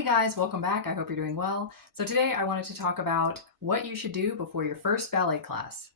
Hey guys, welcome back. I hope you're doing well. So today I wanted to talk about what you should do before your first ballet class.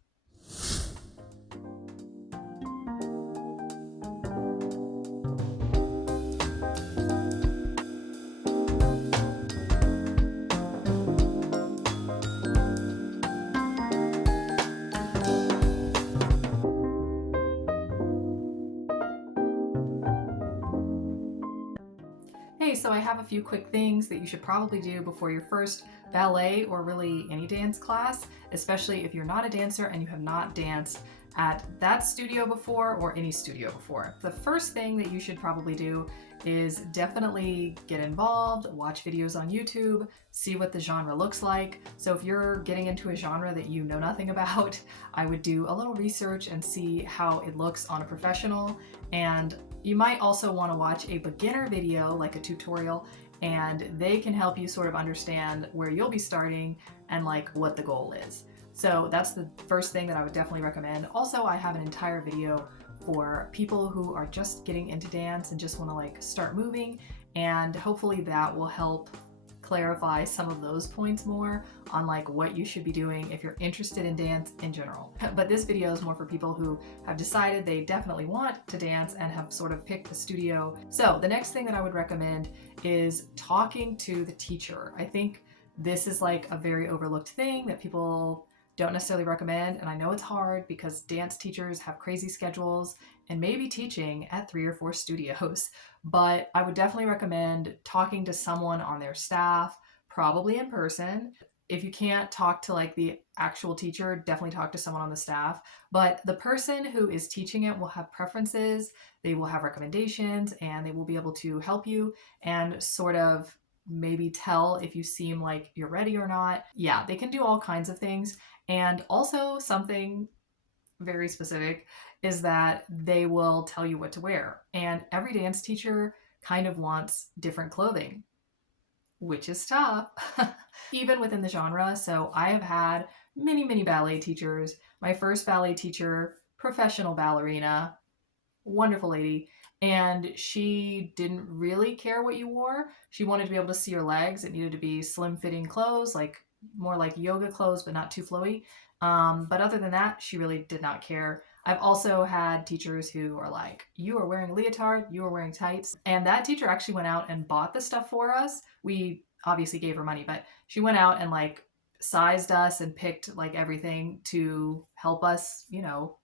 Hey, so I have a few quick things that you should probably do before your first ballet or really any dance class, especially if you're not a dancer and you have not danced at that studio before or any studio before. The first thing that you should probably do is definitely get involved, watch videos on YouTube, see what the genre looks like. So if you're getting into a genre that you know nothing about, I would do a little research and see how it looks on a professional. And you might also want to watch a beginner video, like a tutorial, and they can help you sort of understand where you'll be starting and like what the goal is. So that's the first thing that I would definitely recommend. Also, I have an entire video for people who are just getting into dance and just want to like start moving, and hopefully that will help clarify some of those points more on like what you should be doing if you're interested in dance in general. But this video is more for people who have decided they definitely want to dance and have sort of picked the studio. So the next thing that I would recommend is talking to the teacher. I think this is like a very overlooked thing that people don't necessarily recommend, and I know it's hard because dance teachers have crazy schedules and may be teaching at 3 or 4 studios, but I would definitely recommend talking to someone on their staff, probably in person. If you can't talk to like the actual teacher, definitely talk to someone on the staff, but the person who is teaching it will have preferences, they will have recommendations, and they will be able to help you and sort of maybe tell if you seem like you're ready or not. Yeah, they can do all kinds of things. And also something very specific is that they will tell you what to wear. And every dance teacher kind of wants different clothing, which is tough, even within the genre. So I have had many ballet teachers. My first ballet teacher, professional ballerina, wonderful lady, and she didn't really care what you wore. She wanted to be able to see your legs. It needed to be slim fitting clothes, like more like yoga clothes, but not too flowy. But other than that, she really did not care. I've also had teachers who are like, you are wearing a leotard, you are wearing tights. And that teacher actually went out and bought the stuff for us. We obviously gave her money, but she went out and like sized us and picked like everything to help us,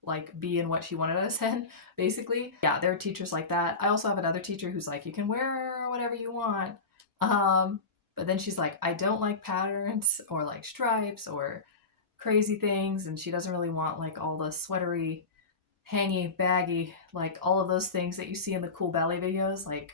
like be in what she wanted us in, basically. Yeah, there are teachers like that. I also have another teacher who's like, you can wear whatever you want. But then she's like, I don't like patterns or like stripes or crazy things. And she doesn't really want like all the sweatery, hangy, baggy, like all of those things that you see in the cool ballet videos. Like,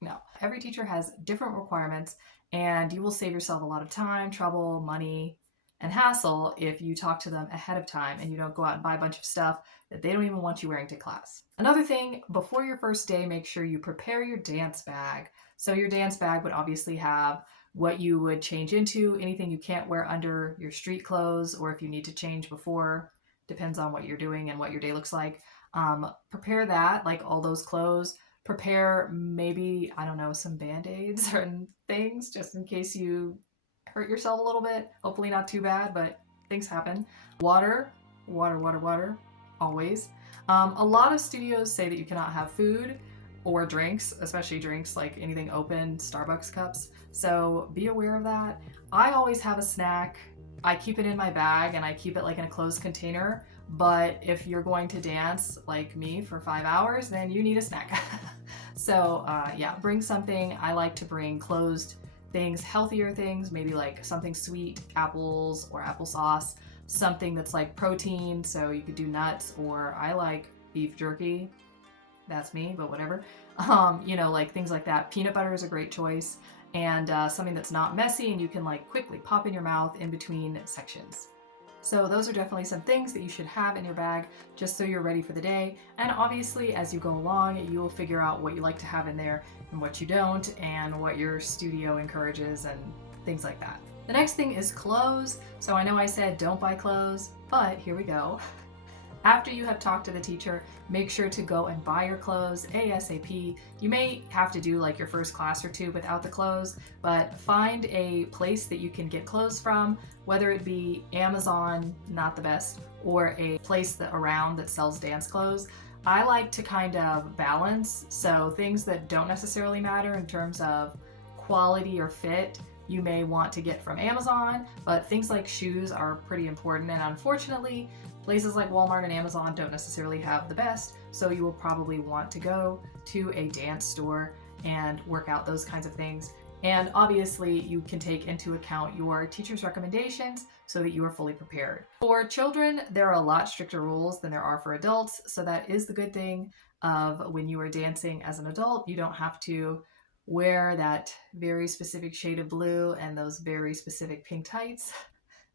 no. Every teacher has different requirements, and you will save yourself a lot of time, trouble, money, and hassle if you talk to them ahead of time and you don't go out and buy a bunch of stuff that they don't even want you wearing to class. Another thing, before your first day, make sure you prepare your dance bag. So your dance bag would obviously have what you would change into, anything you can't wear under your street clothes, or if you need to change before, depends on what you're doing and what your day looks like. Prepare that, like all those clothes. Prepare maybe, I don't know, some band-aids and things just in case you hurt yourself a little bit. Hopefully not too bad, but things happen. Water, always. A lot of studios say that you cannot have food or drinks, especially drinks like anything open, Starbucks cups. So be aware of that. I always have a snack. I keep it in my bag and I keep it like in a closed container. But if you're going to dance like me for 5 hours, then you need a snack. So yeah, bring something. I like to bring closed things, healthier things, maybe like something sweet, apples or applesauce, something that's like protein. So you could do nuts, or I like beef jerky. That's me, but whatever. Like things like that. Peanut butter is a great choice, and something that's not messy and you can like quickly pop in your mouth in between sections. So those are definitely some things that you should have in your bag just so you're ready for the day. And obviously, as you go along, you will figure out what you like to have in there and what you don't, and what your studio encourages and things like that. The next thing is clothes. So I know I said don't buy clothes, but here we go. After you have talked to the teacher, make sure to go and buy your clothes ASAP. You may have to do like your first class or two without the clothes, but find a place that you can get clothes from, whether it be Amazon, not the best, or a place around that sells dance clothes. I like to kind of balance, so things that don't necessarily matter in terms of quality or fit, you may want to get from Amazon, but things like shoes are pretty important, and unfortunately, places like Walmart and Amazon don't necessarily have the best, so you will probably want to go to a dance store and work out those kinds of things. And obviously, you can take into account your teacher's recommendations so that you are fully prepared. For children, there are a lot stricter rules than there are for adults, so that is the good thing of when you are dancing as an adult. You don't have to wear that very specific shade of blue and those very specific pink tights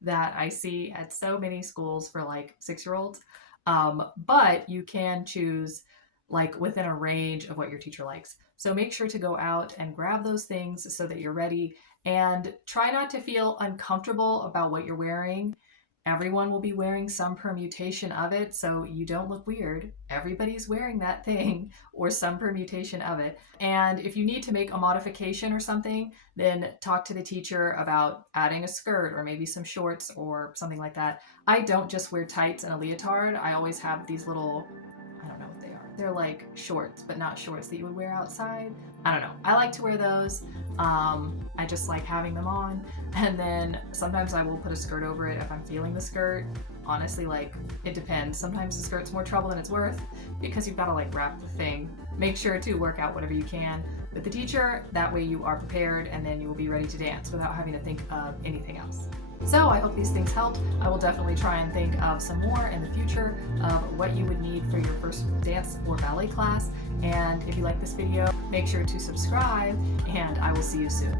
that I see at so many schools for like 6-year-olds. But you can choose like within a range of what your teacher likes. So make sure to go out and grab those things so that you're ready, and try not to feel uncomfortable about what you're wearing. Everyone will be wearing some permutation of it, so you don't look weird. Everybody's wearing that thing or some permutation of it. And if you need to make a modification or something, then talk to the teacher about adding a skirt or maybe some shorts or something like that. I don't just wear tights and a leotard. I always have these little, I don't know what they are. They're like shorts, but not shorts that you would wear outside. I don't know. I like to wear those. I just like having them on. And then sometimes I will put a skirt over it if I'm feeling the skirt. Honestly, like, it depends. Sometimes the skirt's more trouble than it's worth because you've got to like wrap the thing. Make sure to work out whatever you can with the teacher. That way you are prepared, and then you will be ready to dance without having to think of anything else. So I hope these things helped. I will definitely try and think of some more in the future of what you would need for your first dance or ballet class. And if you like this video, make sure to subscribe, and I will see you soon.